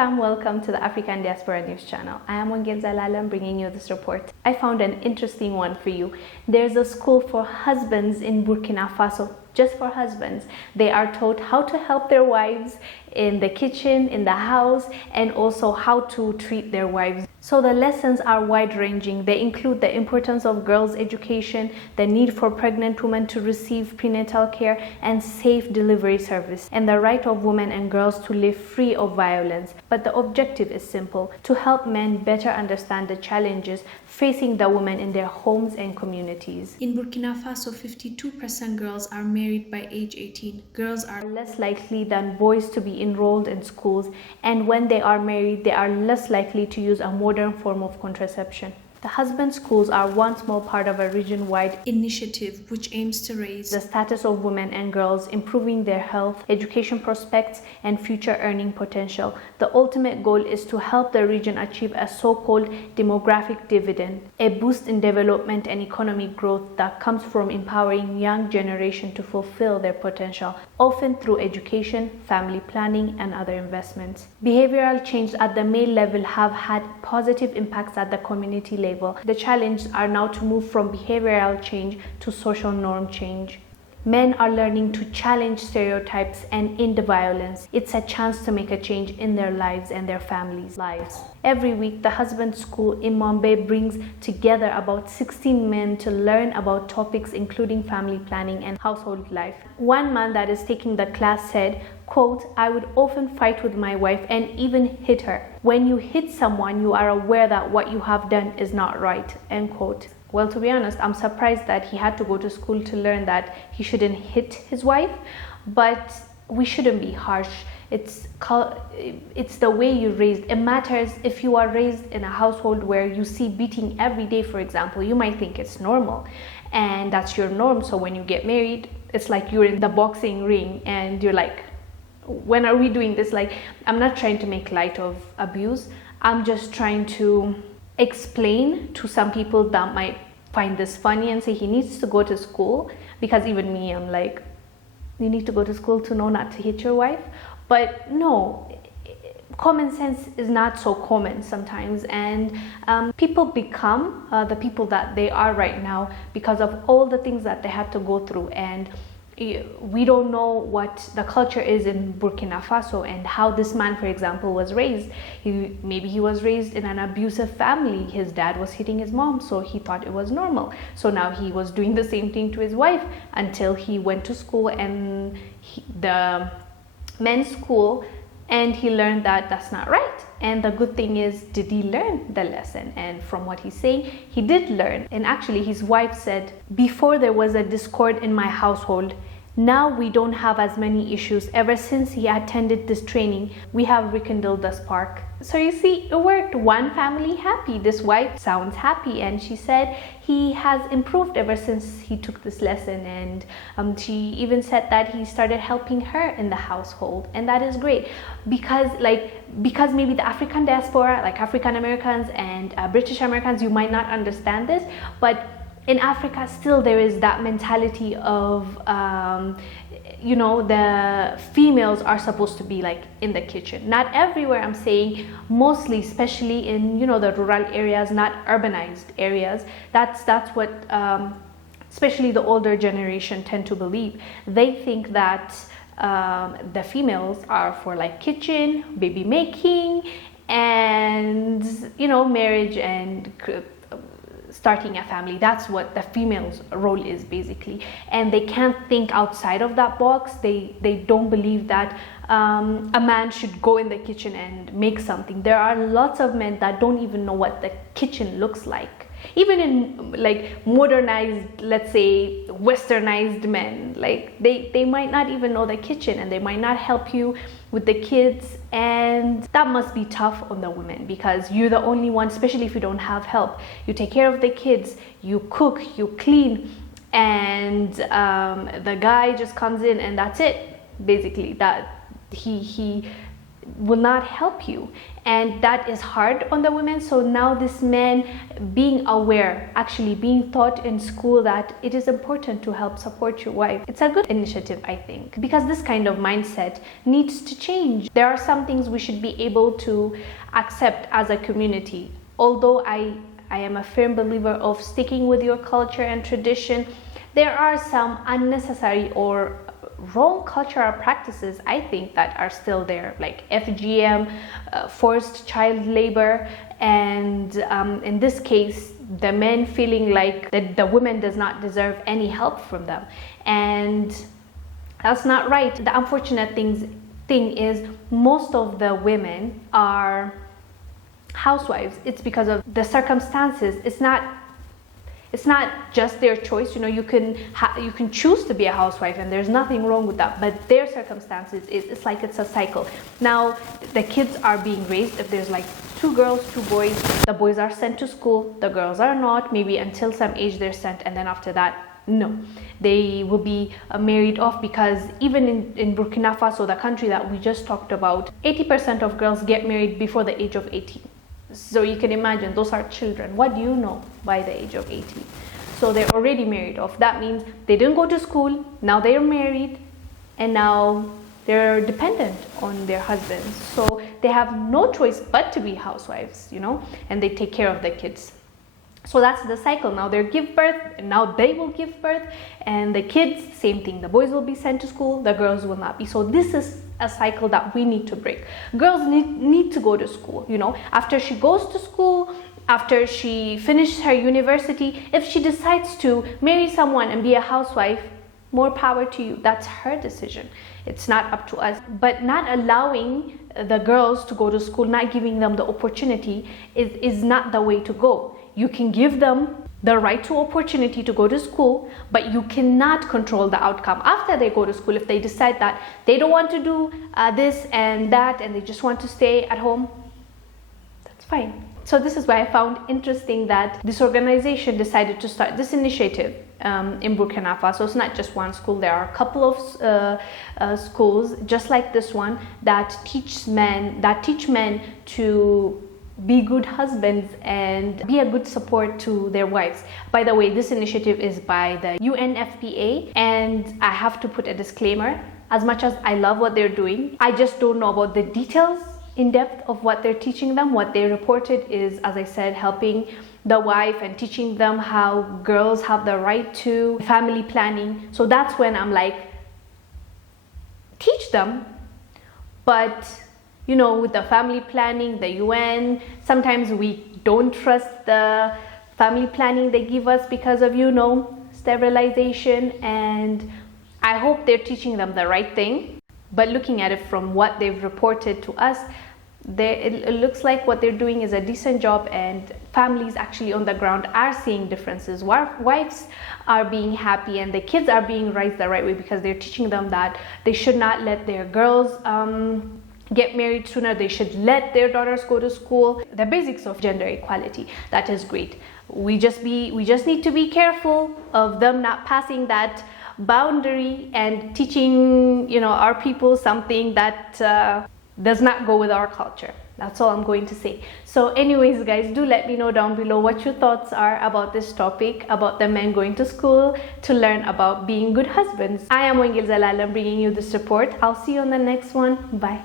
fam, welcome to the African Diaspora News Channel. I am Wongel Zelalem bringing you this report. I found an interesting one for you. There's a school for husbands in Burkina Faso, just for husbands. They are taught how to help their wives in the kitchen, in the house, and also how to treat their wives. So the lessons are wide-ranging. They include the importance of girls' education, the need for pregnant women to receive prenatal care and safe delivery service, and the right of women and girls to live free of violence. But the objective is simple: to help men better understand the challenges facing the women in their homes and communities. In Burkina Faso, 52% girls are married by age 18. Girls are less likely than boys to be enrolled in schools, and when they are married, they are less likely to use a modern form of contraception. The husband schools are one small part of a region-wide initiative which aims to raise the status of women and girls, improving their health, education prospects, and future earning potential. The ultimate goal is to help the region achieve a so-called demographic dividend, a boost in development and economic growth that comes from empowering young generation to fulfill their potential, often through education, family planning, and other investments. Behavioral change at the male level have had positive impacts at the community level. The challenges are now to move from behavioral change to social norm change. Men are learning to challenge stereotypes and end violence. It's a chance to make a change in their lives and their families' lives. Every week, the husband school in Mumbai brings together about 16 men to learn about topics including family planning and household life. One man that is taking the class said, quote, "I would often fight with my wife and even hit her. When you hit someone, you are aware that what you have done is not right," end quote. Well, to be honest, I'm surprised that he had to go to school to learn that he shouldn't hit his wife, but we shouldn't be harsh. It's the way you're raised. It matters if you are raised in a household where you see beating every day, for example. You might think it's normal, and that's your norm. So when you get married, it's like you're in the boxing ring and you're like, when are we doing this? Like, I'm not trying to make light of abuse. I'm just trying to explain to some people that might find this funny and say he needs to go to school, because even me, I'm like, you need to go to school to know not to hit your wife. But no, common sense is not so common sometimes, and people become the people that they are right now because of all the things that they had to go through. And we don't know what the culture is in Burkina Faso and how this man, for example, was raised. Maybe he was raised in an abusive family. His dad was hitting his mom, so he thought it was normal. So now he was doing the same thing to his wife until he went to school, and the men's school, and he learned that that's not right. And the good thing is, did he learn the lesson? And from what he's saying, he did learn. And actually, his wife said, "Before there was a discord in my household. Now we don't have as many issues. Ever since he attended this training, we have rekindled the spark." So you see, it worked. One family happy. This wife sounds happy, and she said he has improved ever since he took this lesson. And she even said that he started helping her in the household, and that is great, because maybe the African diaspora, like African Americans and British Americans, you might not understand this, but in Africa, still there is that mentality of, the females are supposed to be like in the kitchen. Not everywhere, I'm saying, mostly, especially in, the rural areas, not urbanized areas. That's what, especially the older generation tend to believe. They think that the females are for like kitchen, baby making, and, marriage and starting a family. That's what the female's role is, basically. And they can't think outside of that box. They don't believe that a man should go in the kitchen and make something. There are lots of men that don't even know what the kitchen looks like. Even in like modernized, let's say westernized men, like they might not even know the kitchen, and they might not help you with the kids. And that must be tough on the women, because you're the only one, especially if you don't have help. You take care of the kids, you cook, you clean, and the guy just comes in and that's it, basically. That he will not help you, and that is hard on the women. So now this man being aware, actually being taught in school that it is important to help support your wife, it's a good initiative, I think, because this kind of mindset needs to change. There are some things we should be able to accept as a community. Although I am a firm believer of sticking with your culture and tradition, there are some unnecessary or wrong cultural practices, I think, that are still there, like FGM, forced child labor, and in this case, the men feeling like that the woman does not deserve any help from them, and that's not right. The unfortunate thing is most of the women are housewives. It's because of the circumstances. It's not just their choice. You know, you can choose to be a housewife, and there's nothing wrong with that, but their circumstances, it's like it's a cycle. Now the kids are being raised, if there's like 2 girls, 2 boys, the boys are sent to school, the girls are not, maybe until some age they're sent, and then after that, no, they will be married off, because even in Burkina Faso, the country that we just talked about, 80% of girls get married before the age of 18. So you can imagine, those are children. What do you know by the age of 18? So they're already married off. That means they didn't go to school, now they're married, and now they're dependent on their husbands. So they have no choice but to be housewives, you know, and they take care of the kids. So that's the cycle. Now they give birth, and now they will give birth, and the kids, same thing. The boys will be sent to school, the girls will not be. So this is a cycle that we need to break. Girls need to go to school, you know. After she goes to school, after she finishes her university, if she decides to marry someone and be a housewife, more power to you. That's her decision. It's not up to us. But not allowing the girls to go to school, not giving them the opportunity is not the way to go. You can give them the right to opportunity to go to school, but you cannot control the outcome after they go to school. If they decide that they don't want to do this and that, and they just want to stay at home, that's fine. So this is why I found interesting that this organization decided to start this initiative in Burkina Faso. It's not just one school. There are a couple of schools just like this one that teach men to be good husbands and be a good support to their wives. By the way, this initiative is by the UNFPA, and I have to put a disclaimer. As much as I love what they're doing, I just don't know about the details in depth of what they're teaching them. What they reported is, as I said, helping the wife and teaching them how girls have the right to family planning. So that's when I'm like, teach them, but you know, with the family planning, the UN, sometimes we don't trust the family planning they give us because of, you know, sterilization. And I hope they're teaching them the right thing. But looking at it from what they've reported to us, it looks like what they're doing is a decent job, and families actually on the ground are seeing differences. Wives are being happy, and the kids are being raised the right way, because they're teaching them that they should not let their girls get married sooner. They should let their daughters go to school. The basics of gender equality, that is great. We just need to be careful of them not passing that boundary and teaching, you know, our people something that does not go with our culture. That's all I'm going to say. So anyways, guys, do let me know down below what your thoughts are about this topic, about the men going to school to learn about being good husbands. I am Wongel Zelalem, bringing you this report. I'll see you on the next one. Bye.